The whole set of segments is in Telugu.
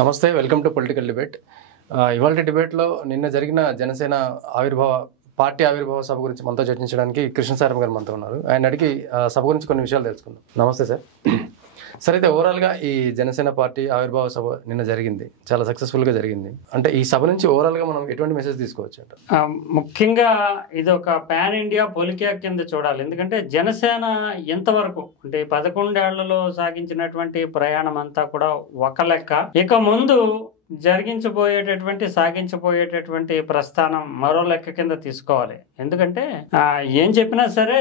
నమస్తే, వెల్కమ్ టు పొలిటికల్ డిబేట్. ఇవాళ డిబేట్లో నిన్న జరిగిన జనసేన పార్టీ ఆవిర్భావ సభ గురించి మనతో చర్చించడానికి కృష్ణసారం గారు మనతో ఉన్నారు. ఆయన అడిగి సభ గురించి కొన్ని విషయాలు తెలుసుకుందాం. నమస్తే సార్. సార్, అయితే ఓవరాల్గా ఈ జనసేన పార్టీ ఆవిర్భావ సభ నిన్న జరిగింది, చాలా సక్సెస్ఫుల్గా జరిగింది. అంటే ఈ సభ నుంచి ఓవరాల్గా మనం ఎటువంటి మెసేజ్ తీసుకోవచ్చు అంట? ముఖ్యంగా ఇది ఒక పాన్ ఇండియా పొలిటికా కింద చూడాలి. ఎందుకంటే జనసేన ఎంతవరకు అంటే 11 ఏళ్లలో సాగించినటువంటి ప్రయాణం అంతా కూడా ఒక లెక్క, ఇక ముందు సాగించబోయేటటువంటి ప్రస్థానం మరో లెక్క కింద తీసుకోవాలి. ఎందుకంటే ఏం చెప్పినా సరే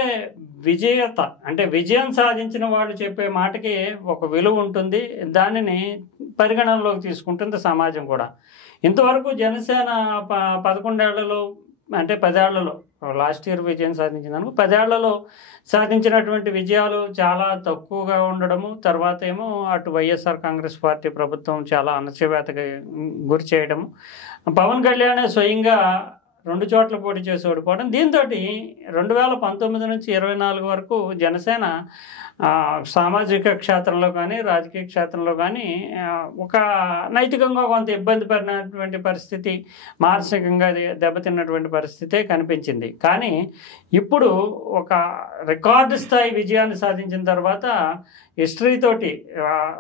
విజేత అంటే విజయం సాధించిన వాళ్ళు చెప్పే మాటకి ఒక విలువ ఉంటుంది, దానిని పరిగణనలోకి తీసుకుంటుంది సమాజం కూడా. ఇంతవరకు జనసేన 11 ఏళ్లలో అంటే 10 ఏళ్లలో, లాస్ట్ ఇయర్ విజయం సాధించిందనుకో, 10 ఏళ్లలో సాధించినటువంటి విజయాలు చాలా తక్కువగా ఉండడము, తర్వాత ఏమో అటు వైఎస్ఆర్ కాంగ్రెస్ పార్టీ ప్రభుత్వం చాలా అణచివేతకి గురి చేయడము, పవన్ కళ్యాణ్ స్వయంగా 2 చోట్ల పోటీ చేసి ఓడిపోవడం. దీంతో 2019 నుంచి 24 వరకు జనసేన సామాజిక క్షేత్రంలో కానీ రాజకీయ క్షేత్రంలో కానీ ఒక నైతికంగా కొంత ఇబ్బంది పడినటువంటి పరిస్థితి, మానసికంగా దెబ్బతిన్నటువంటి పరిస్థితే కనిపించింది. కానీ ఇప్పుడు ఒక రికార్డు స్థాయి విజయాన్ని సాధించిన తర్వాత హిస్టరీ తోటి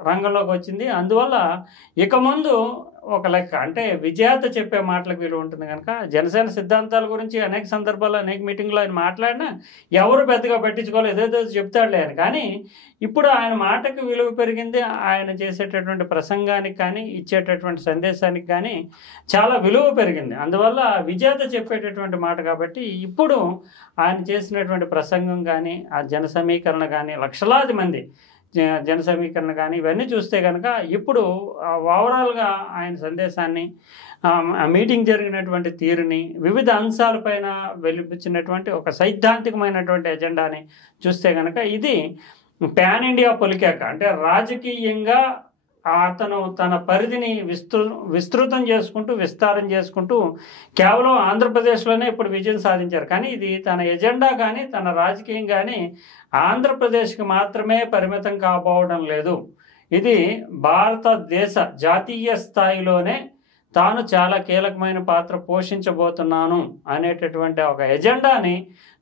రంగంలోకి వచ్చింది. అందువల్ల ఇక ముందు ఒక లెక్క అంటే విజేత చెప్పే మాటలకు విలువ ఉంటుంది కనుక జనసేన సిద్ధాంతాల గురించి అనేక సందర్భాల్లో అనేక మీటింగ్లో ఆయన మాట్లాడినా ఎవరు పెద్దగా పట్టించుకోవాలి, ఏదేదో చెప్తాడులే అని. కానీ ఇప్పుడు ఆయన మాటకు విలువ పెరిగింది, ఆయన చేసేటటువంటి ప్రసంగానికి కానీ ఇచ్చేటటువంటి సందేశానికి కానీ చాలా విలువ పెరిగింది. అందువల్ల విజేత చెప్పేటటువంటి మాట కాబట్టి ఇప్పుడు ఆయన చేసినటువంటి ప్రసంగం కానీ ఆ జన సమీకరణ కానీ లక్షలాది మంది జన సమీకరణ కానీ ఇవన్నీ చూస్తే కనుక ఇప్పుడు ఓవరాల్గా ఆయన సందేశాన్ని, మీటింగ్ జరిగినటువంటి తీరుని, వివిధ అంశాలపైన వెలిపించినటువంటి ఒక సైద్ధాంతికమైనటువంటి ఎజెండాని చూస్తే కనుక ఇది పాన్ ఇండియా పొలిటికా అంటే రాజకీయంగా అతను తన పరిధిని విస్తృతం చేసుకుంటూ విస్తారం చేసుకుంటూ కేవలం ఆంధ్రప్రదేశ్లోనే ఇప్పుడు విజయం సాధించారు. కానీ ఇది తన ఎజెండా కానీ తన రాజకీయం కానీ ఆంధ్రప్రదేశ్కి మాత్రమే పరిమితం కాబోవడం లేదు. ఇది భారతదేశ జాతీయ స్థాయిలోనే తాను చాలా కీలకమైన పాత్ర పోషించబోతున్నాను అనేటటువంటి ఒక ఎజెండాని,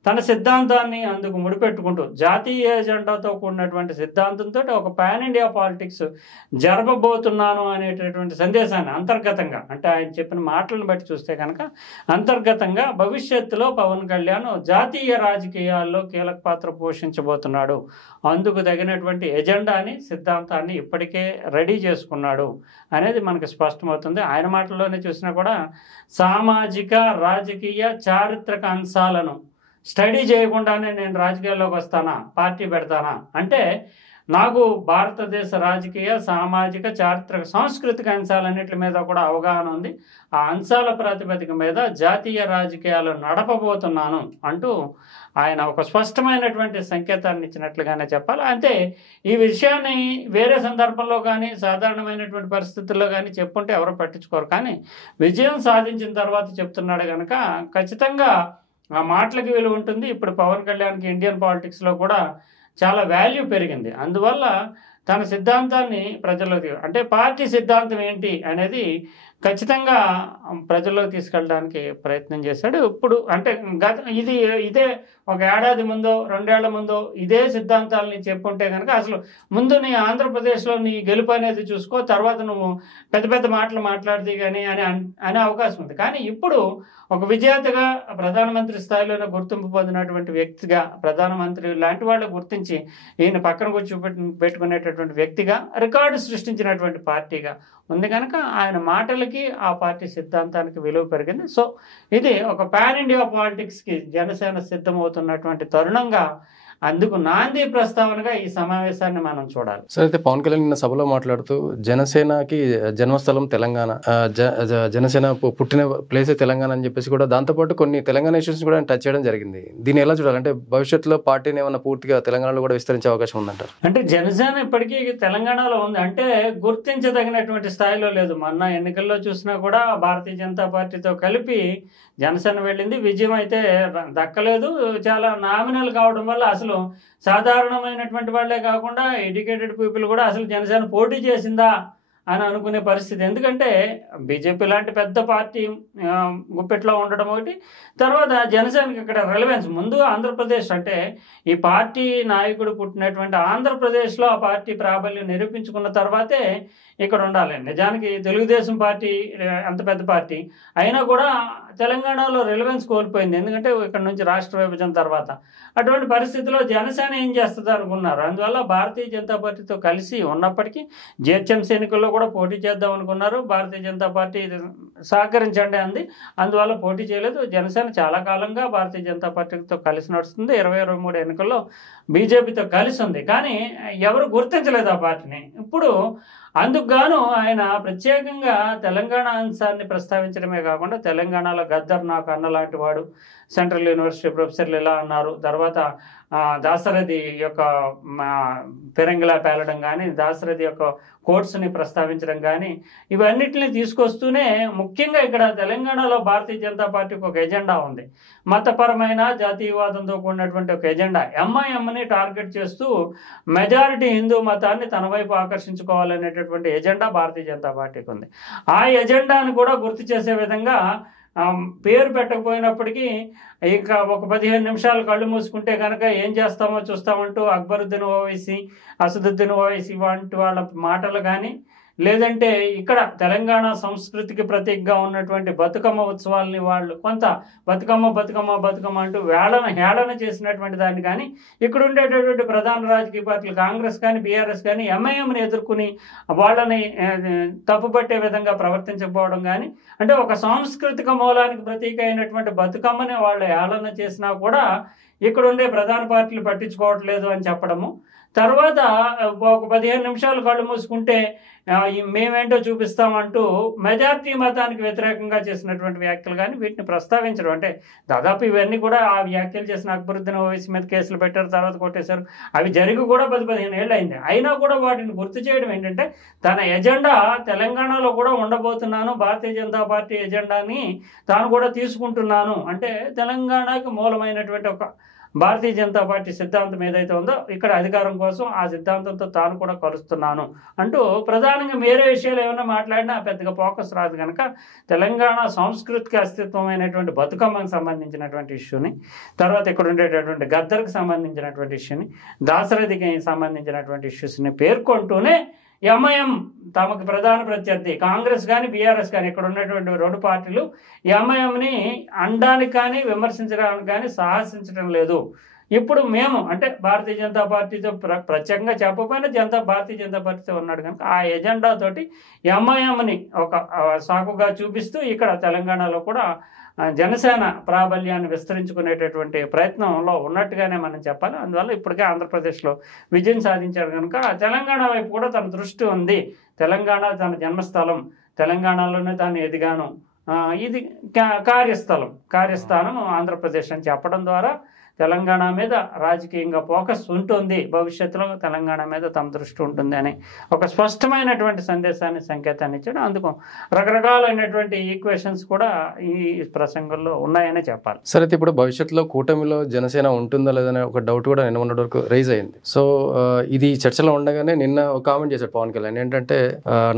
తన సిద్ధాంతాన్ని అందుకు ముడిపెట్టుకుంటూ జాతీయ ఎజెండాతో కూడినటువంటి సిద్ధాంతంతో ఒక పాన్ ఇండియా పాలిటిక్స్ జరపబోతున్నాను అనేటటువంటి సందేశాన్ని అంతర్గతంగా అంటే ఆయన చెప్పిన మాటలను బట్టి చూస్తే కనుక అంతర్గతంగా భవిష్యత్తులో పవన్ కళ్యాణ్ జాతీయ రాజకీయాల్లో కీలక పాత్ర పోషించబోతున్నాడు, అందుకు తగినటువంటి ఎజెండాని సిద్ధాంతాన్ని ఇప్పటికే రెడీ చేసుకున్నాడు అనేది మనకు స్పష్టమవుతుంది. ఆయన మాటల్లోనే చూసినా కూడా సామాజిక రాజకీయ చారిత్రక అంశాలను స్టడీ చేయకుండానే నేను రాజకీయాల్లోకి వస్తానా, పార్టీ పెడతానా అంటే నాకు భారతదేశ రాజకీయ సామాజిక చారిత్రక సాంస్కృతిక అంశాలన్నిటి మీద కూడా అవగాహన ఉంది, ఆ అంశాల ప్రాతిపదిక మీద జాతీయ రాజకీయాలు నడపబోతున్నాను అంటూ ఆయన ఒక స్పష్టమైనటువంటి సంకేతాన్ని ఇచ్చినట్లుగానే చెప్పాలి. అంతే ఈ విషయాన్ని వేరే సందర్భంలో కానీ సాధారణమైనటువంటి పరిస్థితుల్లో కానీ చెప్పుంటే ఎవరో పట్టించుకోరు. కానీ విజయం సాధించిన తర్వాత చెప్తున్నాడు కనుక ఖచ్చితంగా ఆ మాటలకి విలువ ఉంటుంది. ఇప్పుడు పవన్ కళ్యాణ్కి ఇండియన్ పాలిటిక్స్లో కూడా చాలా వాల్యూ పెరిగింది. అందువల్ల తన సిద్ధాంతాన్ని ప్రజల్లోకి అంటే పార్టీ సిద్ధాంతం ఏంటి అనేది ఖచ్చితంగా ప్రజల్లోకి తీసుకెళ్ళడానికి ప్రయత్నం చేశాడు. ఇప్పుడు అంటే ఇదే ఒక ఏడాది ముందో 2 ఏళ్ల ముందో ఇదే సిద్ధాంతాలని చెప్పుంటే కనుక అసలు ముందు నీ ఆంధ్రప్రదేశ్లో నీ గెలుపు అనేది చూసుకో, తర్వాత నువ్వు పెద్ద పెద్ద మాటలు మాట్లాడితే కానీ అనే అవకాశం ఉంది. కానీ ఇప్పుడు ఒక విజేతగా ప్రధానమంత్రి స్థాయిలోనే గుర్తింపు పొందినటువంటి వ్యక్తిగా, ప్రధానమంత్రి లాంటి వాళ్ళు గుర్తించి ఈయన పక్కన పెట్టుకునేటటువంటి వ్యక్తిగా, రికార్డు సృష్టించినటువంటి పార్టీగా ఉంది కనుక ఆయన మాటలకి ఆ పార్టీ సిద్ధాంతానికి విలువ పెరిగింది. సో ఇది ఒక పాన్ ఇండియా పాలిటిక్స్కి జనసేన సిద్ధమవుతున్నటువంటి తరుణంగా, అందుకు నాంది ప్రస్తావనగా ఈ సమావేశాన్ని మనం చూడాలి. సార్, అయితే పవన్ కళ్యాణ్ నిన్న సభలో మాట్లాడుతూ జనసేనకి జన్మస్థలం తెలంగాణ, జనసేన పుట్టిన ప్లేసే తెలంగాణ అని చెప్పేసి కూడా దాంతోపాటు కొన్ని తెలంగాణ ఇష్యూస్ కూడా టచ్ చేయడం జరిగింది. దీన్ని ఎలా చూడాలి? అంటే భవిష్యత్తులో పార్టీని ఏమన్నా పూర్తిగా తెలంగాణలో కూడా విస్తరించే అవకాశం ఉందంటారు? అంటే జనసేన ఇప్పటికీ తెలంగాణలో ఉంది, అంటే గుర్తించదగినటువంటి స్థాయిలో లేదు. మొన్న ఎన్నికల్లో చూసినా కూడా భారతీయ జనతా పార్టీతో కలిపి జనసేన వెళ్ళింది, విజయం అయితే దక్కలేదు. చాలా నామినల్ కావడం వల్ల అసలు సాధారణమైనటువంటి వాళ్ళే కాకుండా ఎడ్యుకేటెడ్ పీపుల్ కూడా అసలు జనసేన పోటీ చేసిందా అని అనుకునే పరిస్థితి. ఎందుకంటే బీజేపీ లాంటి పెద్ద పార్టీ గుప్పెట్లో ఉండడం ఒకటి, తర్వాత జనసేనకి ఇక్కడ రెలవెన్స్ ముందు ఆంధ్రప్రదేశ్ అంటే ఈ పార్టీ నాయకుడు పుట్టినటువంటి ఆంధ్రప్రదేశ్లో ఆ పార్టీ ప్రాబల్యం నిరూపించుకున్న తర్వాతే ఇక్కడ ఉండాలి. నిజానికి తెలుగుదేశం పార్టీ అంత పెద్ద పార్టీ అయినా కూడా తెలంగాణలో రెలవెన్స్ కోల్పోయింది, ఎందుకంటే ఇక్కడ నుంచి రాష్ట్ర విభజన తర్వాత. అటువంటి పరిస్థితిలో జనసేన ఏం చేస్తుంది అనుకున్నారు. అందువల్ల భారతీయ జనతా పార్టీతో కలిసి ఉన్నప్పటికీ జిహెచ్ఎంసీ ఎన్నికల్లో కూడా పోటీ చేద్దాం అనుకున్నారు. భారతీయ జనతా పార్టీ సహకరించండి అంది, అందువల్ల పోటీ చేయలేదు. జనసేన చాలా కాలంగా భారతీయ జనతా పార్టీతో కలిసి నడుస్తుంది. 2023 ఎన్నికల్లో బీజేపీతో కలిసి ఉంది, కానీ ఎవరు గుర్తించలేదు ఆ పార్టీని. ఇప్పుడు అందుకు గాను ఆయన ప్రత్యేకంగా తెలంగాణ అంశాన్ని ప్రస్తావించడమే కాకుండా తెలంగాణలో గద్దర్ నాకు అన్న లాంటి వాడు, సెంట్రల్ యూనివర్సిటీ ప్రొఫెసర్లు ఇలా అన్నారు, తర్వాత దాశరథి యొక్క ఫిరంగిలా పేలడం కానీ, దాశరథి యొక్క కోట్స్ని ప్రస్తావించడం కానీ, ఇవన్నిటిని తీసుకొస్తూనే ముఖ్యంగా ఇక్కడ తెలంగాణలో భారతీయ జనతా పార్టీకి ఒక ఎజెండా ఉంది. మతపరమైన జాతీయవాదంతో కూడినటువంటి ఒక ఎజెండా. ఎంఐఎంని టార్గెట్ చేస్తూ మెజారిటీ హిందూ మతాన్ని తన వైపు ఆకర్షించుకోవాలనేటటువంటి ఎజెండా భారతీయ జనతా పార్టీకి ఉంది. ఆ ఎజెండాను కూడా గుర్తు చేసే విధంగా పేరు పెట్టకపోయినప్పటికీ ఇక ఒక 15 నిమిషాలు కళ్ళు మూసుకుంటే కనుక ఏం చేస్తామో చూస్తామంటూ అక్బరుద్దీన్ ఓవైసీ, అసదుద్దీన్ ఓవైసీ వంటి వాళ్ళ మాటలు కానీ, లేదంటే ఇక్కడ తెలంగాణ సంస్కృతికి ప్రతీకగా ఉన్నటువంటి బతుకమ్మ ఉత్సవాలని వాళ్ళు కొంత బతుకమ్మ అంటూ హేళన చేసినటువంటి దాన్ని కానీ, ఇక్కడ ఉండేటటువంటి ప్రధాన రాజకీయ పార్టీలు కాంగ్రెస్ కానీ బీఆర్ఎస్ కానీ ఎంఐఎంని ఎదుర్కొని వాళ్ళని తప్పుపట్టే విధంగా ప్రవర్తించకపోవడం కానీ, అంటే ఒక సాంస్కృతిక మూలానికి ప్రతీక అయినటువంటి బతుకమ్మని వాళ్ళు హేళన చేసినా కూడా ఇక్కడ ఉండే ప్రధాన పార్టీలు పట్టించుకోవట్లేదు అని చెప్పడము. తర్వాత ఒక 15 నిమిషాలు కళ్ళు మూసుకుంటే మేమేంటో చూపిస్తామంటూ మెజారిటీ మతానికి వ్యతిరేకంగా చేసినటువంటి వ్యాఖ్యలు కానీ వీటిని ప్రస్తావించడం. అంటే దాదాపు ఇవన్నీ కూడా ఆ వ్యాఖ్యలు చేసిన అక్బరుద్దీన్ ఓవైసీ మీద కేసులు పెట్టారు, తర్వాత కొట్టేశారు. అవి జరిగి కూడా 10-15 ఏళ్ళు అయింది. అయినా కూడా వాటిని గుర్తు చేయడం ఏంటంటే తన ఎజెండా తెలంగాణలో కూడా ఉండబోతున్నాను, భారతీయ జనతా పార్టీ ఎజెండాని తాను కూడా తీసుకుంటున్నాను, అంటే తెలంగాణకు మూలమైనటువంటి ఒక భారతీయ జనతా పార్టీ సిద్ధాంతం ఏదైతే ఉందో ఇక్కడ అధికారం కోసం ఆ సిద్ధాంతంతో తాను కూడా కలుస్తున్నాను అంటూ ప్రధానంగా వేరే విషయాలు ఏమైనా మాట్లాడినా పెద్దగా ఫోకస్ రాదు కనుక తెలంగాణ సాంస్కృతిక అస్తిత్వమైనటువంటి బతుకమ్మకు సంబంధించినటువంటి ఇష్యూని, తర్వాత ఇక్కడ ఉండేటటువంటి గద్దర్కి సంబంధించినటువంటి ఇష్యూని, దాశరథికి సంబంధించినటువంటి ఇష్యూస్ని పేర్కొంటూనే ఎంఐఎం తమకు ప్రధాన ప్రత్యర్థి కాంగ్రెస్ కానీ బీఆర్ఎస్ కానీ ఇక్కడ ఉన్నటువంటి 2 పార్టీలు ఎంఐఎంని అనడానికి కానీ విమర్శించడానికి కానీ సాహసించడం లేదు. ఇప్పుడు మేము అంటే భారతీయ జనతా పార్టీతో ప్రత్యేకంగా చెప్పకపోయినా భారతీయ జనతా పార్టీతో ఉన్నాడు కనుక ఆ ఎజెండా తోటి ఎంఐఎంని ఒక సాకుగా చూపిస్తూ ఇక్కడ తెలంగాణలో కూడా జనసేన ప్రాబల్యాన్ని విస్తరించుకునేటటువంటి ప్రయత్నంలో ఉన్నట్టుగానే మనం చెప్పాలి. అందువల్ల ఇప్పటికే ఆంధ్రప్రదేశ్లో విజయం సాధించారు కనుక తెలంగాణ వైపు కూడా తన దృష్టి ఉంది. తెలంగాణ తన జన్మస్థలం, తెలంగాణలోనే తాను ఎదిగాను, ఇది కార్యస్థానం ఆంధ్రప్రదేశ్ అని చెప్పడం ద్వారా తెలంగాణ మీద రాజకీయంగా ఫోకస్ ఉంటుంది, భవిష్యత్తులో తెలంగాణ మీద తమ దృష్టి ఉంటుంది అని ఒక స్పష్టమైనటువంటి సందేశాన్ని, సంకేతాన్ని ఇచ్చాడు. అందుకు రకరకాలైనటువంటి ఈక్వేషన్స్ కూడా ఈ ప్రసంగంలో ఉన్నాయనే చెప్పాలి. సరే, ఇప్పుడు భవిష్యత్తులో కూటమిలో జనసేన ఉంటుందా లేదనే ఒక డౌట్ కూడా నిన్న మొన్నటి వరకు రైజ్ అయింది. సో ఇది చర్చలో ఉండగానే నిన్న ఒక కామెంట్ చేశాడు పవన్ కళ్యాణ్, ఏంటంటే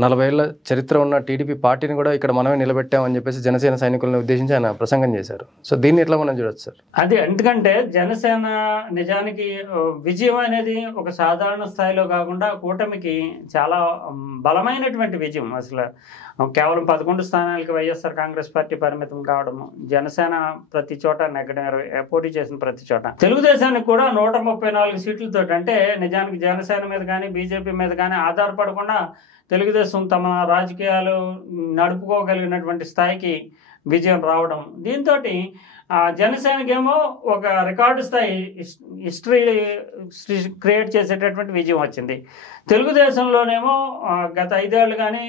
40 ఏళ్ల చరిత్ర ఉన్న టీడీపీ పార్టీని కూడా ఇక్కడ మనమే నిలబెట్టామని చెప్పేసి జనసేన సైనికులను ఉద్దేశించి ఆయన ప్రసంగం చేశారు. సో దీన్ని ఎట్లా మనం చూడొచ్చు సార్? అది ఎందుకంటే జనసేన నిజానికి విజయం అనేది ఒక సాధారణ స్థాయిలో కాకుండా కూటమికి చాలా బలమైనటువంటి విజయం. అసలు కేవలం 11 స్థానాలకి వైఎస్ఆర్ కాంగ్రెస్ పార్టీ పరిమితం కావడము, జనసేన ప్రతి చోట పోటీ చేసిన ప్రతి చోట, తెలుగుదేశానికి కూడా 134 సీట్లతో, అంటే నిజానికి జనసేన మీద కానీ బీజేపీ మీద కానీ ఆధారపడకుండా తెలుగుదేశం తమ రాజకీయాలు నడుపుకోగలిగినటువంటి స్థాయికి విజయం రావడం, దీంతో జనసేనకేమో ఒక రికార్డు స్థాయి హిస్టరీ క్రియేట్ చేసేటటువంటి విజయం వచ్చింది. తెలుగుదేశంలోనేమో గత 5 ఏళ్ళు కానీ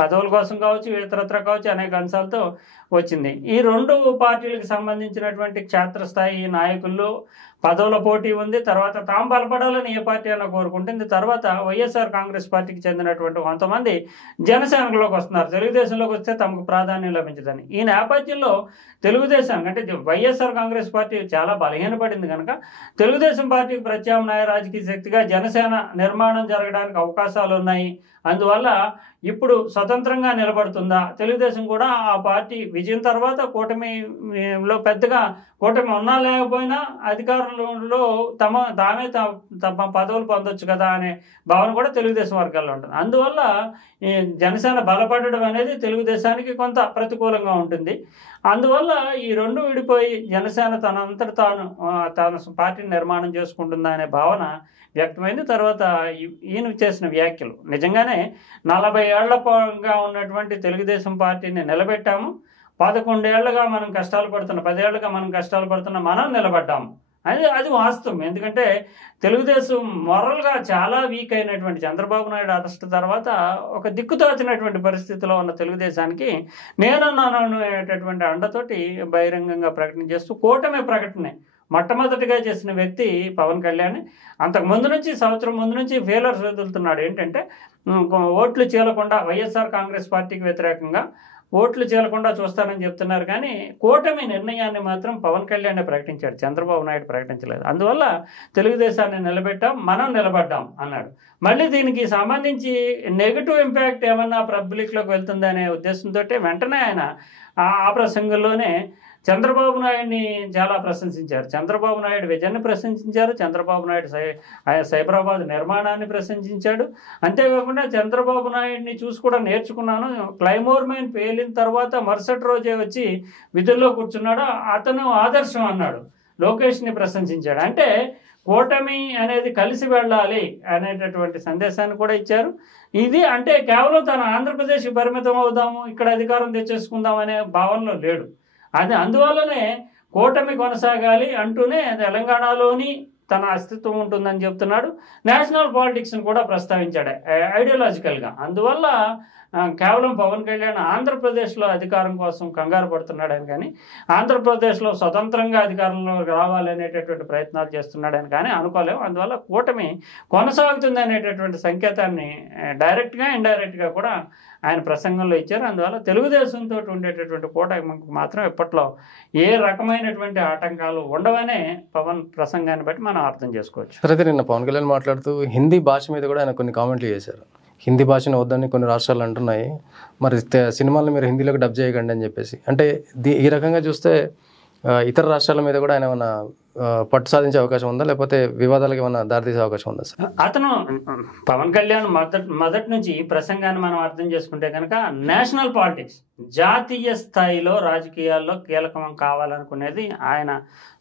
పదవుల కోసం కావచ్చు, ఇతరత్ర కావచ్చు, అనేక అంశాలతో వచ్చింది. ఈ రెండు పార్టీలకు సంబంధించినటువంటి క్షేత్రస్థాయి నాయకుల్లో పదవుల పోటీ ఉంది. తర్వాత తాము బలపడాలని ఏ పార్టీ అయినా కోరుకుంటుంది. తర్వాత వైఎస్ఆర్ కాంగ్రెస్ పార్టీకి చెందినటువంటి కొంతమంది జనసేనలోకి వస్తున్నారు. తెలుగుదేశంలోకి వస్తే తమకు ప్రాధాన్యం లభించదని. ఈ నేపథ్యంలో తెలుగుదేశానికి అంటే వైఎస్ఆర్ కాంగ్రెస్ పార్టీ చాలా బలహీనపడింది కనుక తెలుగుదేశం పార్టీకి ప్రత్యామ్నాయ రాజకీయ శక్తిగా జనసేన నిర్మాణం జరగడానికి అవకాశాలు ఉన్నాయి. అందువల్ల ఇప్పుడు స్వతంత్రంగా నిలబడుతుందా? తెలుగుదేశం కూడా ఆ పార్టీ విజయం తర్వాత కూటమిలో పెద్దగా కూటమి ఉన్నా లేకపోయినా అధికారంలో తామే తమ పదవులు పొందొచ్చు కదా అనే భావన కూడా తెలుగుదేశం వర్గాల్లో ఉంటుంది. అందువల్ల ఈ జనసేన బలపడడం అనేది తెలుగుదేశానికి కొంత ప్రతికూలంగా ఉంటుంది. అందువల్ల ఈ రెండు విడిపోయి జనసేన తన పార్టీని నిర్మాణం చేసుకుంటుందా అనే భావన వ్యక్తమైంది. తర్వాత ఈయన చేసిన వ్యాఖ్యలు నిజంగానే 40 ఏళ్లగా ఉన్నటువంటి తెలుగుదేశం పార్టీని నిలబెట్టాము, 11 ఏళ్లుగా మనం కష్టాలు పడుతున్న 10 ఏళ్లుగా మనం కష్టాలు పడుతున్న మనం నిలబడ్డాము అది వాస్తవం. ఎందుకంటే తెలుగుదేశం మొరల్గా చాలా వీక్ అయినటువంటి చంద్రబాబు నాయుడు అరెస్ట్ తర్వాత ఒక దిక్కుతోచినటువంటి పరిస్థితిలో ఉన్న తెలుగుదేశానికి నేనున్నాను అనేటటువంటి అండతోటి బహిరంగంగా ప్రకటన చేస్తూ కూటమి ప్రకటనే మొట్టమొదటిగా చేసిన వ్యక్తి పవన్ కళ్యాణ్. అంతకు ముందు నుంచి సంవత్సరం ముందు నుంచి ఫెయిలర్స్ వదులుతున్నాడు. ఏంటంటే ఓట్లు చీలకుండా వైఎస్ఆర్ కాంగ్రెస్ పార్టీకి వ్యతిరేకంగా ఓట్లు చీలకుండా చూస్తానని చెప్తున్నారు. కానీ కూటమి నిర్ణయాన్ని మాత్రం పవన్ కళ్యాణ్ ప్రకటించాడు, చంద్రబాబు నాయుడు ప్రకటించలేదు. అందువల్ల తెలుగుదేశాన్ని నిలబెట్టాం, మనం నిలబడ్డాం అన్నాడు. మళ్ళీ దీనికి సంబంధించి నెగిటివ్ ఇంపాక్ట్ ఏమన్నా పబ్లిక్లోకి వెళ్తుందనే ఉద్దేశంతో వెంటనే ఆయన ఆ ప్రసంగంలోనే చంద్రబాబు నాయుడిని చాలా ప్రశంసించారు. చంద్రబాబు నాయుడు విజయాన్ని ప్రశంసించారు. చంద్రబాబు నాయుడు సైబరాబాద్ నిర్మాణాన్ని ప్రశంసించాడు. అంతేకాకుండా చంద్రబాబు నాయుడిని చూసి కూడా నేర్చుకున్నాను. క్లైమోర్ మైన్ పేలిన తర్వాత మరుసటి రోజే వచ్చి విధుల్లో కూర్చున్నాడు, అతను ఆదర్శం అన్నాడు. లోకేష్ని ప్రశంసించాడు. అంటే కూటమి అనేది కలిసి వెళ్ళాలి అనేటటువంటి సందేశాన్ని కూడా ఇచ్చారు. ఇది అంటే కేవలం తన ఆంధ్రప్రదేశ్కి పరిమితం అవుదాము, ఇక్కడ అధికారం తెచ్చేసుకుందాం అనే భావనలో లేడు. అందువల్లనే కూటమి కొనసాగాలి అంటూనే తెలంగాణలోని తన అస్తిత్వం ఉంటుందని చెప్తున్నాడు. నేషనల్ పాలిటిక్స్ని కూడా ప్రస్తావించాడు ఐడియాలజికల్గా. అందువల్ల కేవలం పవన్ కళ్యాణ్ ఆంధ్రప్రదేశ్లో అధికారం కోసం కంగారు పడుతున్నాడని కానీ ఆంధ్రప్రదేశ్లో స్వతంత్రంగా అధికారంలో రావాలనేటటువంటి ప్రయత్నాలు చేస్తున్నాడని కానీ అనుకోలేము. అందువల్ల కూటమి కొనసాగుతుంది అనేటటువంటి సంకేతాన్ని డైరెక్ట్గా ఇండైరెక్ట్గా కూడా ఆయన ప్రసంగంలో ఇచ్చారు. అందువల్ల తెలుగుదేశంతో ఉండేటటువంటి కూటమికి మాత్రం ఇప్పట్లో ఏ రకమైనటువంటి ఆటంకాలు ఉండవనే పవన్ ప్రసంగాన్ని బట్టి మనం అర్థం చేసుకోవచ్చు. సరే, నిన్న పవన్ కళ్యాణ్ మాట్లాడుతూ హిందీ భాష మీద కూడా ఆయన కొన్ని కామెంట్లు చేశారు. హిందీ భాషను వద్దని కొన్ని రాష్ట్రాలు అంటున్నాయి, మరి సినిమాలను మీరు హిందీలోకి డబ్ చేయకండి అని చెప్పేసి. అంటే ఈ రకంగా చూస్తే ఇతర రాష్ట్రాల మీద కూడా ఆయన ఏమైనా పట్టు సాధించే అవకాశం ఉందా, లేకపోతే వివాదాలకు ఏమైనా దారితీసే అవకాశం ఉందా సార్? అతను పవన్ కళ్యాణ్ మొదటి నుంచి ఈ ప్రసంగాన్ని మనం అర్థం చేసుకుంటే కనుక నేషనల్ పాలిటిక్స్, జాతీయ స్థాయిలో రాజకీయాల్లో కీలకం కావాలనుకునేది ఆయన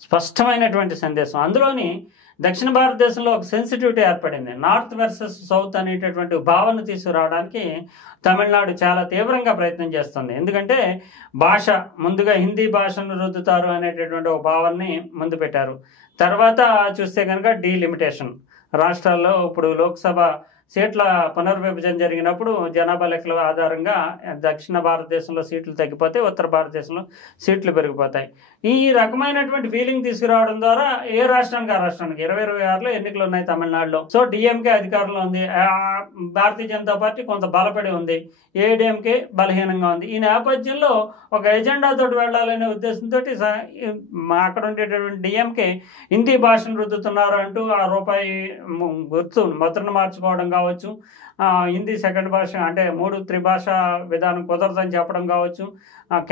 స్పష్టమైనటువంటి సందేశం. అందులోని దక్షిణ భారతదేశంలో ఒక సెన్సిటివిటీ ఏర్పడింది. నార్త్ వర్సెస్ సౌత్ అనేటటువంటి భావన తీసుకురావడానికి తమిళనాడు చాలా తీవ్రంగా ప్రయత్నం చేస్తుంది. ఎందుకంటే భాష ముందుగా హిందీ భాషను రుద్దుతారు అనేటటువంటి ఒక భావాన్ని ముందు పెట్టారు. తర్వాత చూస్తే కనుక డీలిమిటేషన్, రాష్ట్రాల్లో ఇప్పుడు లోక్సభ సీట్ల పునర్విభజన జరిగినప్పుడు జనాభా లెక్కల ఆధారంగా దక్షిణ భారతదేశంలో సీట్లు తగ్గిపోతే ఉత్తర భారతదేశంలో సీట్లు పెరిగిపోతాయి. ఈ రకమైనటువంటి ఫీలింగ్ తీసుకురావడం ద్వారా ఏ రాష్ట్రానికి ఆ రాష్ట్రానికి 2026లో ఎన్నికలు ఉన్నాయి తమిళనాడులో. సో డిఎంకే అధికారంలో ఉంది, భారతీయ జనతా పార్టీ కొంత బలపడి ఉంది, ఏడీఎంకే బలహీనంగా ఉంది. ఈ నేపథ్యంలో ఒక ఎజెండాతో వెళ్ళాలనే ఉద్దేశంతో అక్కడ ఉండేటటువంటి డిఎంకే హిందీ భాషను రుద్దుతున్నారు అంటూ ఆ రూపాయి గుర్తు ముద్రను మార్చుకోవడం కావచ్చు, హిందీ సెకండ్ భాష అంటే 3 త్రిభాష విధానం కుదరదని చెప్పడం కావచ్చు,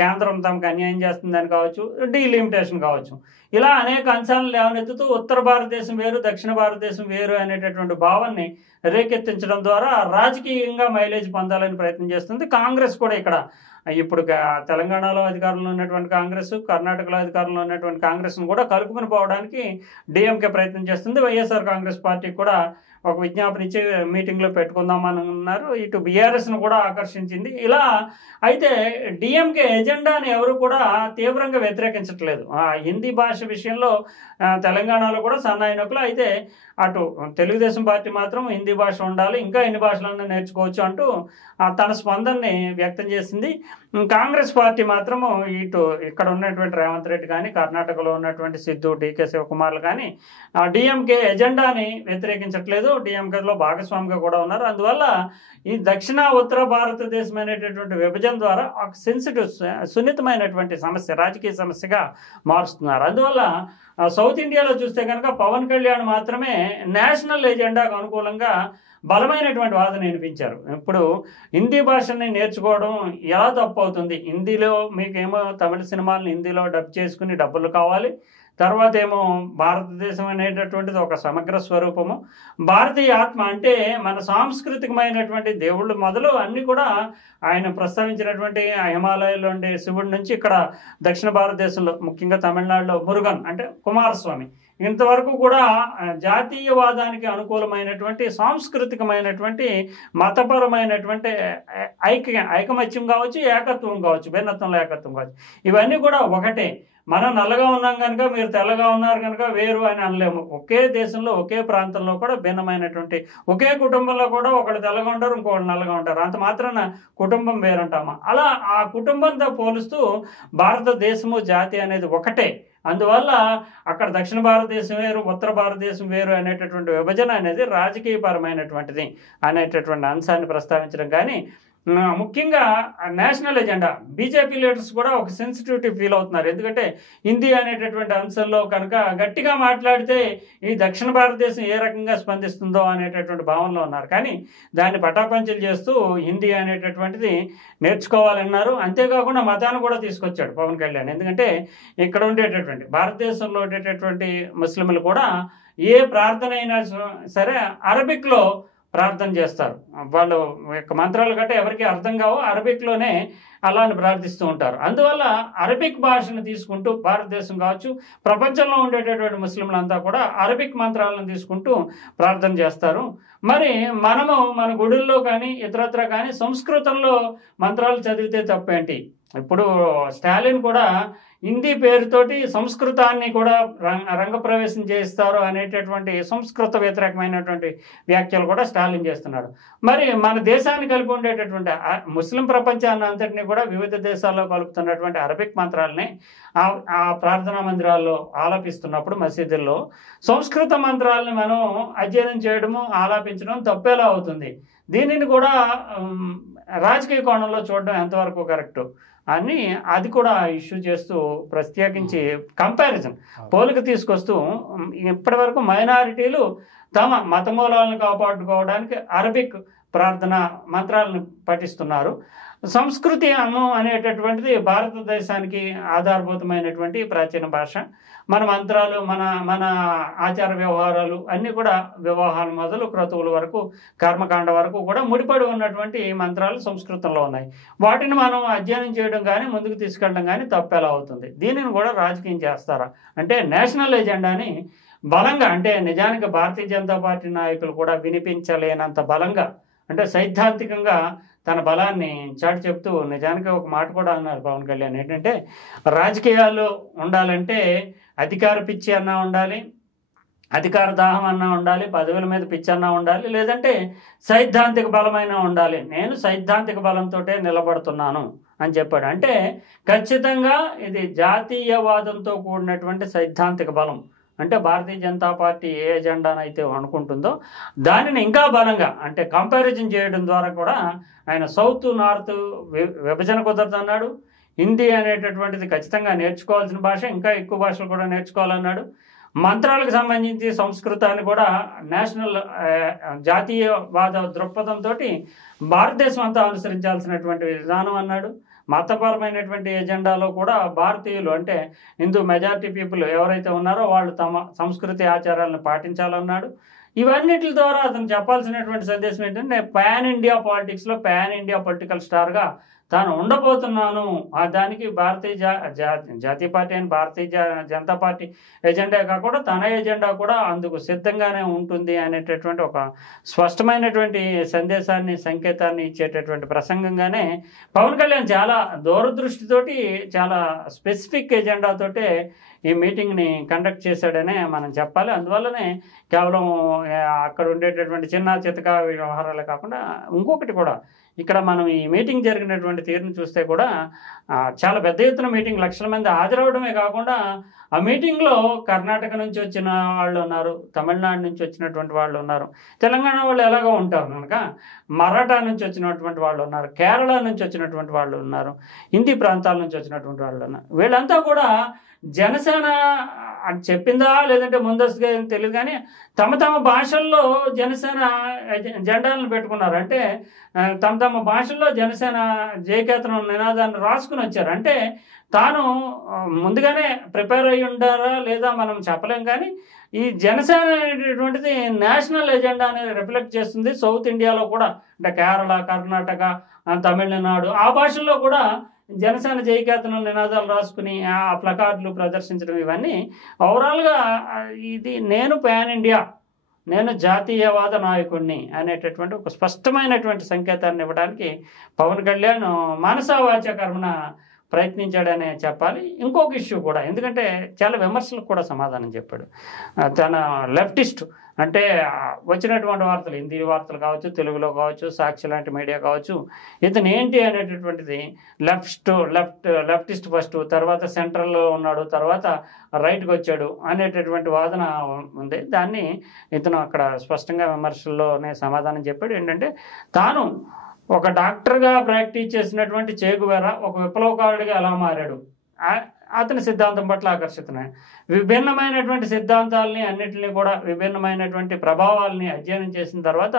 కేంద్రం తమకు అన్యాయం చేస్తుందని కావచ్చు, డీలిమిటేషన్ కావచ్చు. ఇలా అనేక అంశాలను లేవనెత్తుతూ ఉత్తర భారతదేశం వేరు, దక్షిణ భారతదేశం వేరు అనేటటువంటి భావాన్ని రేకెత్తించడం ద్వారా రాజకీయంగా మైలేజ్ పొందాలని ప్రయత్నం చేస్తుంది. కాంగ్రెస్ కూడా ఇక్కడ ఇప్పుడు తెలంగాణలో అధికారంలో ఉన్నటువంటి కాంగ్రెస్, కర్ణాటకలో అధికారంలో ఉన్నటువంటి కాంగ్రెస్ను కూడా కలుపుకుని పోవడానికి డిఎంకే ప్రయత్నం చేస్తుంది. వైఎస్ఆర్ కాంగ్రెస్ పార్టీ కూడా ఒక విజ్ఞాపన ఇచ్చి మీటింగ్లో పెట్టుకుందామని ఉన్నారు. ఇటు బీఆర్ఎస్ను కూడా ఆకర్షించింది. ఇలా అయితే డిఎంకే ఎజెండాని ఎవరు కూడా తీవ్రంగా వ్యతిరేకించట్లేదు. హిందీ భాష విషయంలో తెలంగాణలో కూడా సన్నాయినకులు. అయితే అటు తెలుగుదేశం పార్టీ మాత్రం హిందీ భాష ఉండాలి, ఇంకా ఎన్ని భాషలన్నా నేర్చుకోవచ్చు అంటూ తన స్పందనని వ్యక్తం చేసింది. కాంగ్రెస్ పార్టీ మాత్రము ఇటు ఇక్కడ ఉన్నటువంటి రేవంత్ రెడ్డి కానీ, కర్ణాటకలో ఉన్నటువంటి సిద్ధు, డికే శివకుమార్లు కానీ డిఎంకే ఎజెండాని వ్యతిరేకించట్లేదు, డిఎంకేలో భాగస్వామిగా కూడా ఉన్నారు. అందువల్ల ఈ దక్షిణ ఉత్తర భారతదేశం అనేటటువంటి విభజన ద్వారా ఒక సెన్సిటివ్ సున్నితమైనటువంటి సమస్య, రాజకీయ సమస్యగా మారుస్తున్నారు. అందువల్ల సౌత్ ఇండియాలో చూస్తే కనుక పవన్ కళ్యాణ్ మాత్రమే నేషనల్ ఎజెండాకు అనుకూలంగా బలమైనటువంటి వాదన వినిపించారు. ఇప్పుడు హిందీ భాషని నేర్చుకోవడం ఎలా తప్పు అవుతుంది? హిందీలో మీకేమో తమిళ సినిమాలను హిందీలో డబ్ చేసుకుని డబ్బులు కావాలి, తర్వాత ఏమో భారతదేశం అనేటటువంటిది ఒక సమగ్ర స్వరూపము, భారతీయ ఆత్మ అంటే మన సాంస్కృతికమైనటువంటి దేవుళ్ళు మొదలు అన్నీ కూడా ఆయన ప్రస్తావించినటువంటి హిమాలయాల్లో ఉండే శివుడి నుంచి ఇక్కడ దక్షిణ భారతదేశంలో ముఖ్యంగా తమిళనాడులో మురుగన్ అంటే కుమారస్వామి, ఇంతవరకు కూడా జాతీయవాదానికి అనుకూలమైనటువంటి సాంస్కృతికమైనటువంటి మతపరమైనటువంటి ఐకమత్యం కావచ్చు, ఏకత్వం కావచ్చు, భిన్నత్వంలో ఏకత్వం కావచ్చు, ఇవన్నీ కూడా ఒకటే. మనం నల్లగా ఉన్నాం కనుక మీరు తెల్లగా ఉన్నారు కనుక వేరు అని అనలేము. ఒకే దేశంలో ఒకే ప్రాంతంలో కూడా భిన్నమైనటువంటి, ఒకే కుటుంబంలో కూడా ఒకళ్ళు తెల్లగా ఉంటారు, ఇంకొకళ్ళు నల్లగా ఉంటారు, అంత మాత్రాన కుటుంబం వేరంటామా? అలా ఆ కుటుంబంతో పోలుస్తూ భారతదేశము జాతి అనేది ఒకటే. అందువల్ల అక్కడ దక్షిణ భారతదేశం వేరు, ఉత్తర భారతదేశం వేరు అనేటటువంటి విభజన అనేది రాజకీయపరమైనటువంటిది అనేటటువంటి అంశాన్ని ప్రస్తావించడం. కానీ ముఖ్యంగా నేషనల్ ఎజెండా బీజేపీ లీడర్స్ కూడా ఒక సెన్సిటివిటీ ఫీల్ అవుతున్నారు. ఎందుకంటే హిందీ అనేటటువంటి అంశంలో కనుక గట్టిగా మాట్లాడితే ఈ దక్షిణ భారతదేశం ఏ రకంగా స్పందిస్తుందో అనేటటువంటి భావనలో ఉన్నారు. కానీ దాన్ని పటాపంచలు చేస్తూ హిందీ అనేటటువంటిది నేర్చుకోవాలన్నారు. అంతేకాకుండా మతాన్ని కూడా తీసుకొచ్చాడు పవన్ కళ్యాణ్. ఎందుకంటే ఇక్కడ ఉండేటటువంటి భారతదేశంలో ఉండేటటువంటి ముస్లింలు కూడా ఏ ప్రార్థన అయినా సరే అరబిక్లో ప్రార్థన చేస్తారు. వాళ్ళు యొక్క మంత్రాలు గట్రా ఎవరికి అర్థం కావో అరబిక్లోనే అలాని ప్రార్థిస్తూ ఉంటారు. అందువల్ల అరబిక్ భాషను తీసుకుంటూ భారతదేశం కావచ్చు, ప్రపంచంలో ఉండేటటువంటి ముస్లింలంతా కూడా అరబిక్ మంత్రాలను తీసుకుంటూ ప్రార్థన చేస్తారు. మరి మనము మన గుడుల్లో కానీ ఇతరత్ర కానీ సంస్కృతంలో మంత్రాలు చదివితే తప్పేంటి? ఇప్పుడు స్టాలిన్ కూడా హిందీ పేరుతోటి సంస్కృతాన్ని కూడా రంగప్రవేశం చేస్తారు అనేటటువంటి సంస్కృత వ్యతిరేకమైనటువంటి వ్యాఖ్యలు కూడా స్టాలిన్ చేస్తున్నాడు. మరి మన దేశాన్ని కలిపి ఉండేటటువంటి ముస్లిం ప్రపంచాన్ని అంతటినీ కూడా వివిధ దేశాల్లో కలుపుతున్నటువంటి అరబిక్ మంత్రాలని ఆ ప్రార్థనా మందిరాల్లో ఆలాపిస్తున్నప్పుడు మసీదుల్లో సంస్కృత మంత్రాలని మనం అధ్యయనం చేయడము ఆలాపించడం తప్పేలా అవుతుంది. దీనిని కూడా రాజకీయ కోణంలో చూడడం ఎంతవరకు కరెక్టు అని అది కూడా ఇష్యూ చేస్తూ ప్రత్యేకించి కంపారిజన్ పోలిక తీసుకొస్తూ ఇప్పటి వరకు మైనారిటీలు తమ మత మూలాలను కాపాడుకోవడానికి అరబిక్ ప్రార్థన మంత్రాలను పఠిస్తున్నారు. సంస్కృతి అనేటటువంటిది భారతదేశానికి ఆధారభూతమైనటువంటి ప్రాచీన భాష. మన మంత్రాలు, మన ఆచార వ్యవహారాలు అన్నీ కూడా వివాహాలు మొదలు క్రతువుల వరకు కర్మకాండ వరకు కూడా ముడిపడి ఉన్నటువంటి మంత్రాలు సంస్కృతంలో ఉన్నాయి. వాటిని మనం అధ్యయనం చేయడం కానీ ముందుకు తీసుకెళ్ళడం కానీ తప్పెలా అవుతుంది? దీనిని కూడా రాజకీయం చేస్తారా అంటే నేషనల్ ఎజెండాని బలంగా, అంటే నిజానికి భారతీయ జనతా పార్టీ నాయకులు కూడా వినిపించలేనంత బలంగా, అంటే సైద్ధాంతికంగా తన బలాన్ని చాటి చెప్తూ నిజానికి ఒక మాట కూడా అన్నారు పవన్ కళ్యాణ్. ఏంటంటే రాజకీయాల్లో ఉండాలంటే అధికార పిచ్చి అన్నా ఉండాలి, అధికార దాహం అన్నా ఉండాలి, పదవుల మీద పిచ్చి అన్నా ఉండాలి, లేదంటే సైద్ధాంతిక బలమైనా ఉండాలి. నేను సైద్ధాంతిక బలంతో నిలబడుతున్నాను అని చెప్పాడు. అంటే ఖచ్చితంగా ఇది జాతీయవాదంతో కూడినటువంటి సైద్ధాంతిక బలం. అంటే భారతీయ జనతా పార్టీ ఏ ఎజెండానైతే అనుకుంటుందో దానిని ఇంకా బలంగా, అంటే కంపారిజన్ చేయడం ద్వారా కూడా ఆయన సౌత్ నార్త్ విభజన కుదరదన్నాడు. హిందీ అనేటటువంటిది ఖచ్చితంగా నేర్చుకోవాల్సిన భాష, ఇంకా ఎక్కువ భాషలు కూడా నేర్చుకోవాలన్నాడు. మంత్రాలకు సంబంధించి సంస్కృతాన్ని కూడా నేషనల్ జాతీయవాద దృక్పథంతో భారతదేశం అంతా అనుసరించాల్సినటువంటి విధానం అన్నాడు. మతపరమైనటువంటి ఎజెండాలో కూడా భారతీయులు, అంటే హిందూ మెజారిటీ పీపుల్ ఎవరైతే ఉన్నారో వాళ్ళు తమ సంస్కృతి ఆచారాలను పాటించాలన్నాడు. ఇవన్నిటి ద్వారా అతను చెప్పాల్సినటువంటి సందేశం ఏంటంటే పాన్ ఇండియా పాలిటిక్స్లో పాన్ ఇండియా పొలిటికల్ స్టార్గా తాను ఉండబోతున్నాను. దానికి జాతీయ పార్టీ అయిన భారతీయ జనతా పార్టీ ఎజెండా కాకుండా తన ఎజెండా కూడా అందుకు సిద్ధంగానే ఉంటుంది అనేటటువంటి ఒక స్పష్టమైనటువంటి సందేశాన్ని, సంకేతాన్ని ఇచ్చేటటువంటి ప్రసంగంగానే పవన్ కళ్యాణ్ చాలా దూరదృష్టితోటి, చాలా స్పెసిఫిక్ ఎజెండాతోటే ఈ మీటింగ్ని కండక్ట్ చేశాడనే మనం చెప్పాలి. అందువల్లనే కేవలం అక్కడ ఉండేటటువంటి చిన్న చితక వ్యవహారాలు కాకుండా ఇంకొకటి కూడా, ఇక్కడ మనం ఈ మీటింగ్ జరిగినటువంటి తీరును చూస్తే కూడా చాలా పెద్ద ఎత్తున మీటింగ్, లక్షల మంది హాజరవడమే కాకుండా ఆ మీటింగ్లో కర్ణాటక నుంచి వచ్చిన వాళ్ళు ఉన్నారు, తమిళనాడు నుంచి వచ్చినటువంటి వాళ్ళు ఉన్నారు, తెలంగాణ వాళ్ళు ఎలాగో ఉంటారు కనుక మరాఠా నుంచి వచ్చినటువంటి వాళ్ళు ఉన్నారు, కేరళ నుంచి వచ్చినటువంటి వాళ్ళు ఉన్నారు, హిందీ ప్రాంతాల నుంచి వచ్చినటువంటి వాళ్ళు ఉన్నారు. వీళ్ళంతా కూడా జనసేన అని చెప్పిందా లేదంటే ముందస్తుగా తెలియదు కానీ తమ తమ భాషల్లో జనసేన జెండాలను పెట్టుకున్నారు. అంటే తమ తమ భాషల్లో జనసేన జయకేతనం నినాదాన్ని రాసుకుని వచ్చారు. అంటే తాను ముందుగానే ప్రిపేర్ అయ్యి ఉండారా లేదా మనం చెప్పలేం కానీ ఈ జనసేన అనేటటువంటిది నేషనల్ ఎజెండా అనేది రిఫ్లెక్ట్ చేస్తుంది. సౌత్ ఇండియాలో కూడా అంటే కేరళ, కర్ణాటక, తమిళనాడు ఆ భాషల్లో కూడా జనసేన జయకేతనం నినాదాలు రాసుకుని ఆ ప్లకార్డులు ప్రదర్శించడం, ఇవన్నీ ఓవరాల్గా ఇది నేను పాన్ ఇండియా, నేను జాతీయవాద నాయకుడిని అనేటటువంటి ఒక స్పష్టమైనటువంటి సంకేతాన్ని ఇవ్వడానికి పవన్ కళ్యాణ్ మనసా వాచా కర్మణ ప్రయత్నించాడనే చెప్పాలి. ఇంకొక ఇష్యూ కూడా, ఎందుకంటే చాలా విమర్శలకు కూడా సమాధానం చెప్పాడు. తన లెఫ్టిస్ట్ అంటే వచ్చినటువంటి వార్తలు, హిందీ వార్తలు కావచ్చు, తెలుగులో కావచ్చు, సాక్షి లాంటి మీడియా కావచ్చు, ఇతను ఏంటి అనేటటువంటిది లెఫ్టిస్ట్ ఫస్ట్, తర్వాత సెంట్రల్లో ఉన్నాడు, తర్వాత రైట్కి వచ్చాడు అనేటటువంటి వాదన ఉంది. దాన్ని ఇతను అక్కడ స్పష్టంగా విమర్శల్లోనే సమాధానం చెప్పాడు. ఏంటంటే తాను ఒక డాక్టర్గా ప్రాక్టీస్ చేసినటువంటి చే గువేరా ఒక విప్లవకారుడిగా ఎలా మారాడు, అతని సిద్ధాంతం పట్ల ఆకర్షితున్నాయి. విభిన్నమైనటువంటి సిద్ధాంతాలని అన్నింటినీ కూడా, విభిన్నమైనటువంటి ప్రభావాలని అధ్యయనం చేసిన తర్వాత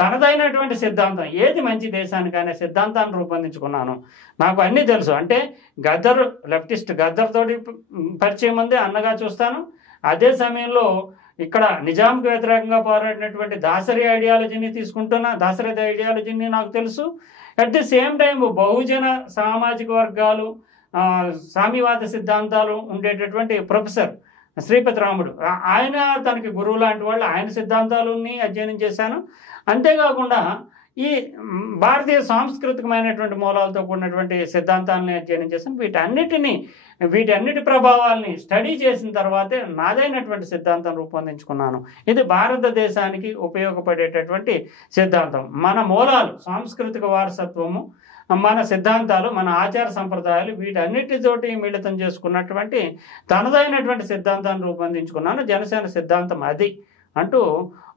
తనదైనటువంటి సిద్ధాంతం ఏది మంచి దేశానికి అనే సిద్ధాంతాన్ని రూపొందించుకున్నాను. నాకు అన్నీ తెలుసు. అంటే లెఫ్టిస్ట్ గద్దర్ తోటి పరిచయం ఉంది, అన్నగా చూస్తాను. అదే సమయంలో ఇక్కడ నిజాంకి వ్యతిరేకంగా పోరాడినటువంటి దాసరి ఐడియాలజీని తీసుకుంటున్నా, దాసరి ఐడియాలజీని నాకు తెలుసు. అట్ ది సేమ్ టైం బహుజన సామాజిక వర్గాలు, సామ్యవాద సిద్ధాంతాలు ఉండేటటువంటి ప్రొఫెసర్ శ్రీపతి రాముడు, ఆయన తనకి గురువు లాంటి వాళ్ళు, ఆయన సిద్ధాంతాలని అధ్యయనం చేశాను. అంతేకాకుండా ఈ భారతీయ సాంస్కృతికమైనటువంటి మూలాలతో కూడినటువంటి సిద్ధాంతాలని అధ్యయనం చేశాను. వీటన్నిటి ప్రభావాల్ని స్టడీ చేసిన తర్వాతే నాదైనటువంటి సిద్ధాంతం రూపొందించుకున్నాను. ఇది భారతదేశానికి ఉపయోగపడేటటువంటి సిద్ధాంతం. మన మూలాలు, సాంస్కృతిక వారసత్వము, మన సిద్ధాంతాలు, మన ఆచార సంప్రదాయాలు, వీటన్నిటితోటి మిళితం చేసుకున్నటువంటి తనదైనటువంటి సిద్ధాంతాన్ని రూపొందించుకున్నాను. జనసేన సిద్ధాంతం అది అంటూ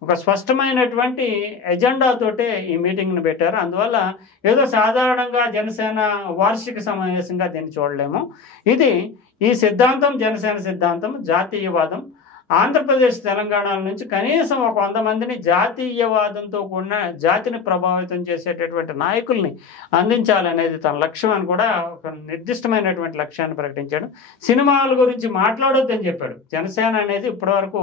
ఒక స్పష్టమైనటువంటి ఎజెండాతోటే ఈ మీటింగ్ని పెట్టారు. అందువల్ల ఏదో సాధారణంగా జనసేన వార్షిక సమావేశంగా దీన్ని చూడలేము. ఈ సిద్ధాంతం జనసేన సిద్ధాంతం, జాతీయవాదం. ఆంధ్రప్రదేశ్, తెలంగాణ నుంచి కనీసం ఒక 100 మందిని జాతీయవాదంతో కూడిన, జాతిని ప్రభావితం చేసేటటువంటి నాయకుల్ని అందించాలనేది తన లక్ష్యం అని కూడా ఒక నిర్దిష్టమైనటువంటి లక్ష్యాన్ని ప్రకటించాడు. సినిమాల గురించి మాట్లాడొద్దని చెప్పాడు. జనసేన అనేది ఇప్పటివరకు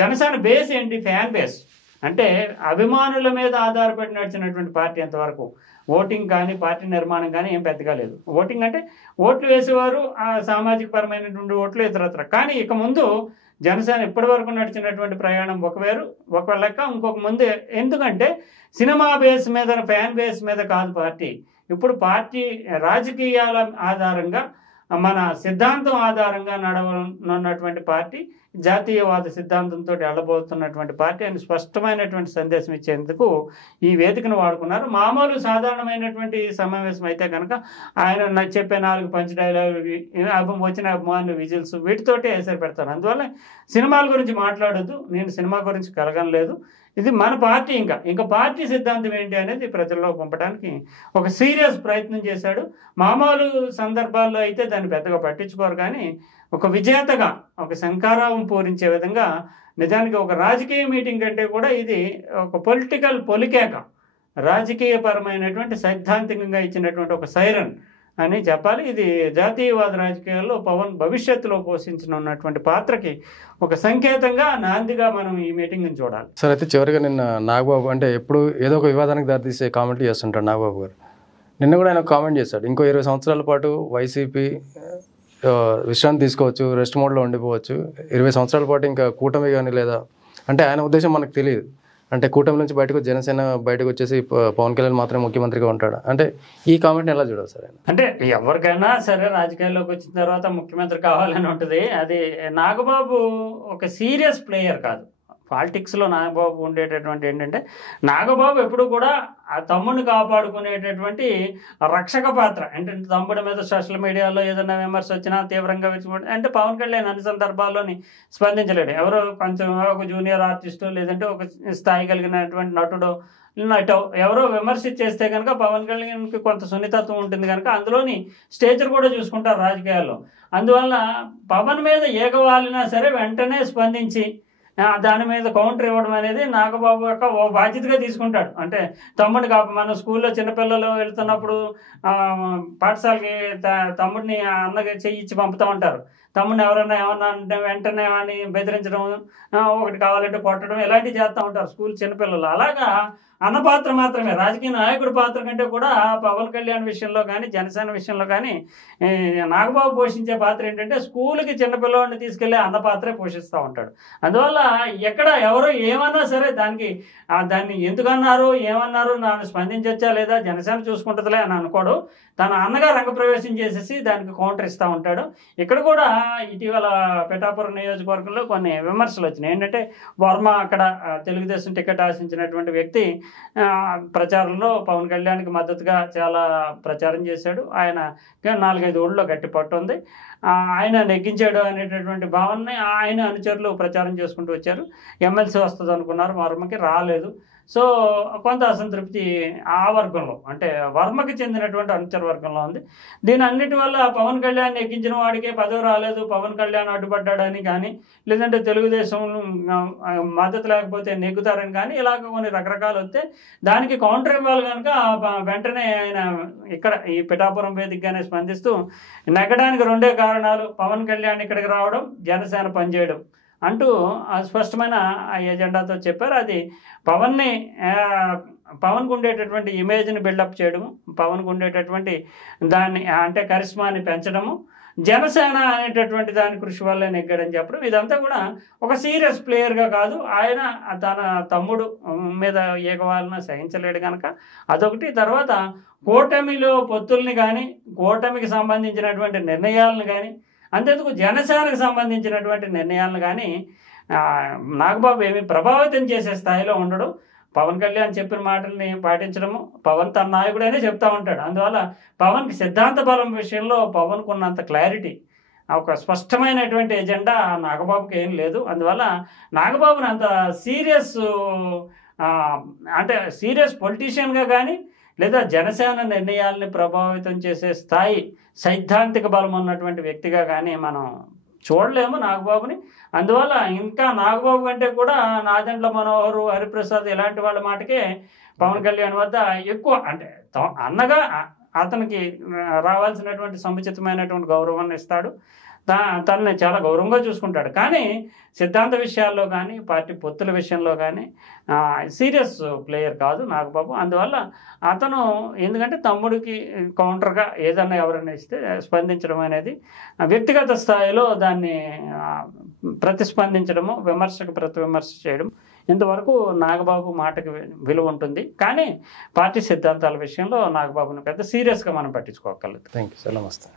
జనసేన బేస్ ఏంటి? Fan base. అంటే అభిమానుల మీద ఆధారపడి నడిచినటువంటి పార్టీ అంతవరకు. ఓటింగ్ కానీ పార్టీ నిర్మాణం కానీ ఏం పెద్దగా లేదు. ఓటింగ్ అంటే ఓట్లు వేసేవారు, సామాజిక పరమైనటువంటి ఓట్లు ఇతరత్ర. కానీ ఇక ముందు జనసేన ఇప్పటి వరకు నడిచినటువంటి ప్రయాణం ఒక లెక్క, ఇంకొక ముందు. ఎందుకంటే సినిమా బేస్ మీద, ఫ్యాన్ బేస్ మీద కాదు పార్టీ. ఇప్పుడు పార్టీ రాజకీయాల ఆధారంగా, మన సిద్ధాంతం ఆధారంగా నడవనున్నటువంటి పార్టీ, జాతీయవాద సిద్ధాంతంతో వెళ్ళబోతున్నటువంటి పార్టీ అని స్పష్టమైనటువంటి సందేశం ఇచ్చేందుకు ఈ వేదికను వాడుకున్నారు. మామూలు సాధారణమైనటువంటి సమావేశం అయితే కనుక ఆయన చెప్పే 4 పంచ్ డైలాగులు, వచ్చిన అభిమానులు విజిల్స్, వీటితోటే ఎసరి పెడతారు. అందువల్ల సినిమాల గురించి మాట్లాడొద్దు, నేను సినిమా గురించి కలగలేదు, ఇది మన పార్టీ, ఇంకా పార్టీ సిద్ధాంతం ఏంటి అనేది ప్రజల్లో పంపడానికి ఒక సీరియస్ ప్రయత్నం చేశాడు. మామూలు సందర్భాల్లో అయితే దాన్ని పెద్దగా పట్టించుకోరు, కానీ ఒక విజేతగా, ఒక శంఖారావం పూరించే విధంగా, నిజానికి ఒక రాజకీయ మీటింగ్ కంటే కూడా ఇది ఒక పొలికేక, రాజకీయపరమైనటువంటి సైద్ధాంతికంగా ఇచ్చినటువంటి ఒక సైరన్ అని చెప్పాలి. ఇది జాతీయవాద రాజకీయాల్లో పవన్ భవిష్యత్తులో పోషించనున్నటువంటి పాత్రకి ఒక సంకేతంగా, నాందిగా మనం ఈ మీటింగ్ని చూడాలి. సార్, అయితే చివరిగా నిన్న నాగబాబు, అంటే ఎప్పుడు ఏదో ఒక వివాదానికి దారితీసే కామెంట్లు చేస్తుంటాడు నాగబాబు గారు. నిన్న కూడా ఆయన కామెంట్ చేశాడు, ఇంకో 20 సంవత్సరాల పాటు వైసీపీ విశ్రాంతి తీసుకోవచ్చు, రెస్ట్ మోడ్లో ఉండిపోవచ్చు, 20 సంవత్సరాల పాటు ఇంకా కూటమి కానీ లేదా అంటే ఆయన ఉద్దేశం మనకు తెలియదు. అంటే కూటమి నుంచి బయటకు జనసేన బయటకు వచ్చేసి పవన్ కళ్యాణ్ మాత్రమే ముఖ్యమంత్రిగా ఉంటాడు అంటే ఈ కామెంట్ని ఎలా చూడాలి సార్? అంటే ఎవరికైనా సరే రాజకీయాల్లోకి వచ్చిన తర్వాత ముఖ్యమంత్రి కావాలని ఉంటుంది. అది నాగబాబు ఒక సీరియస్ ప్లేయర్ కాదు. పాలిటిక్స్లో నాగబాబు ఉండేటటువంటి ఏంటంటే, నాగబాబు ఎప్పుడు కూడా ఆ తమ్ముడిని కాపాడుకునేటటువంటి రక్షక పాత్ర. అంటే తమ్ముడి మీద సోషల్ మీడియాలో ఏదైనా విమర్శ వచ్చినా తీవ్రంగా అంటే పవన్ కళ్యాణ్ అన్ని సందర్భాల్లోని స్పందించలేడు. ఎవరో కొంచెం ఒక జూనియర్ ఆర్టిస్టు లేదంటే ఒక స్థాయి కలిగినటువంటి నటుడు ఎవరో విమర్శ చేస్తే కనుక పవన్ కళ్యాణ్కి కొంత సున్నితత్వం ఉంటుంది కనుక అందులోని స్టేచర్ కూడా చూసుకుంటారు రాజకీయాల్లో. అందువల్ల పవన్ మీద ఏకవాలినా సరే వెంటనే స్పందించి దాని మీద కౌంటర్ ఇవ్వడం అనేది నాగబాబు యొక్క ఓ బాధ్యతగా తీసుకుంటాడు. అంటే తమ్ముడిని మన స్కూల్లో చిన్నపిల్లలు వెళ్తున్నప్పుడు పాఠశాలకి తమ్ముడిని అన్నగా చెయ్యిచ్చి పంపుతూ ఉంటారు. తమ్ముడిని ఎవరన్నా ఏమన్నా అంటే వెంటనే అని బెదిరించడం, ఒకటి కావాలంటే కొట్టడం, ఇలాంటివి చేస్తూ ఉంటారు స్కూల్ చిన్నపిల్లలు. అలాగా అన్న పాత్ర మాత్రమే, రాజకీయ నాయకుడి పాత్ర కంటే కూడా పవన్ కళ్యాణ్ విషయంలో కానీ జనసేన విషయంలో కానీ నాగబాబు పోషించే పాత్ర ఏంటంటే స్కూల్కి చిన్నపిల్లవాడిని తీసుకెళ్లే అన్న పాత్రే పోషిస్తూ ఉంటాడు. అందువల్ల ఎక్కడ ఎవరో ఏమన్నా సరే దాన్ని ఎందుకన్నారు ఏమన్నారు నన్ను స్పందించొచ్చా లేదా జనసేన చూసుకుంటుందిలే అని అనుకోడు. తన అన్నగా రంగప్రవేశం చేసేసి దానికి కౌంటర్ ఇస్తూ ఉంటాడు. ఇక్కడ కూడా ఇటీవల పిఠాపురం నియోజకవర్గంలో కొన్ని విమర్శలు వచ్చినాయి. ఏంటంటే వర్మ అక్కడ తెలుగుదేశం టికెట్ ఆశించినటువంటి వ్యక్తి ప్రచారంలో పవన్ కళ్యాణ్కి మద్దతుగా చాలా ప్రచారం చేశాడు. ఆయన 4-5 ఊళ్ళో గట్టి పట్టు ఉంది. ఆయన నెగ్గించాడు అనేటటువంటి భావనని ఆయన అనుచరులు ప్రచారం చేసుకుంటూ వచ్చారు. ఎమ్మెల్సీ వస్తుంది అనుకున్నారు, వర్మకి రాలేదు. సో కొంత అసంతృప్తి ఆ వర్గంలో, అంటే వర్మకి చెందినటువంటి అనుచర వర్గంలో ఉంది. దీని అన్నిటి వల్ల పవన్ కళ్యాణ్ ఎక్కించిన వాడికే పదవి రాలేదు, పవన్ కళ్యాణ్ అడ్డుపడ్డాడని కానీ, లేదంటే తెలుగుదేశం మద్దతు లేకపోతే నెగ్గుతారని కానీ, ఇలాగ కొన్ని రకరకాలు వస్తే దానికి కౌంటర్ ఇవ్వాలి కనుక వెంటనే ఆయన ఇక్కడ ఈ పిఠాపురం వేదికగానే స్పందిస్తూ నెగ్గడానికి 2 కారణాలు, పవన్ కళ్యాణ్ ఇక్కడికి రావడం, జనసేన పనిచేయడం అంటూ స్పష్టమైన ఎజెండాతో చెప్పారు. అది పవన్కు ఉండేటటువంటి ఇమేజ్ని బిల్డప్ చేయడము, పవన్కు ఉండేటటువంటి దాన్ని అంటే కరిష్మాని పెంచడము, జనసేన అనేటటువంటి దాని కృషి వల్లే నెగ్గాడని చెప్పడం, ఇదంతా కూడా ఒక సీరియస్ ప్లేయర్గా కాదు. ఆయన తన తమ్ముడు మీద ఏకవాలన సహించలేడు కనుక అదొకటి. తర్వాత కూటమిలో పొత్తుల్ని కానీ, కూటమికి సంబంధించినటువంటి నిర్ణయాలను కానీ, అంతేందుకు జనసేనకు సంబంధించినటువంటి నిర్ణయాలను కానీ నాగబాబు ఏమి ప్రభావితం చేసే స్థాయిలో ఉండడు. పవన్ కళ్యాణ్ చెప్పిన మాటల్ని పాటించడము, పవన్ తన నాయకుడైనా చెప్తా ఉంటాడు. అందువల్ల పవన్కి సిద్ధాంత బలం విషయంలో పవన్కు ఉన్నంత క్లారిటీ, ఒక స్పష్టమైనటువంటి ఎజెండా నాగబాబుకి ఏం లేదు. అందువల్ల నాగబాబుని అంత సీరియస్ పొలిటీషియన్గా కానీ, లేదా జనసేన నిర్ణయాలని ప్రభావితం చేసే స్థాయి సైద్ధాంతిక బలం ఉన్నటువంటి వ్యక్తిగా కానీ మనం చూడలేము నాగబాబుని. అందువల్ల ఇంకా నాగబాబు కంటే కూడా నాదెండ్ల మనోహర్, హరిప్రసాద్ ఇలాంటి వాళ్ళ మాటకే పవన్ కళ్యాణ్ వద్ద ఎక్కువ, అంటే అన్నగా అతనికి రావాల్సినటువంటి సముచితమైనటువంటి గౌరవాన్ని ఇస్తాడు, తనని చాలా గౌరవంగా చూసుకుంటాడు. కానీ సిద్ధాంత విషయాల్లో కానీ, పార్టీ పొత్తుల విషయంలో కానీ సీరియస్ ప్లేయర్ కాదు నాగబాబు. అందువల్ల అతను ఎందుకంటే తమ్ముడికి కౌంటర్గా ఏదన్నా ఎవరైనా ఇస్తే స్పందించడం అనేది, వ్యక్తిగత స్థాయిలో దాన్ని ప్రతిస్పందించడము, విమర్శకు ప్రతి విమర్శ చేయడం, ఇంతవరకు నాగబాబు మాటకి విలువ ఉంటుంది. కానీ పార్టీ సిద్ధాంతాల విషయంలో నాగబాబుని పెద్ద సీరియస్గా మనం పట్టించుకోగలదు. థ్యాంక్ యూ సార్, నమస్తే.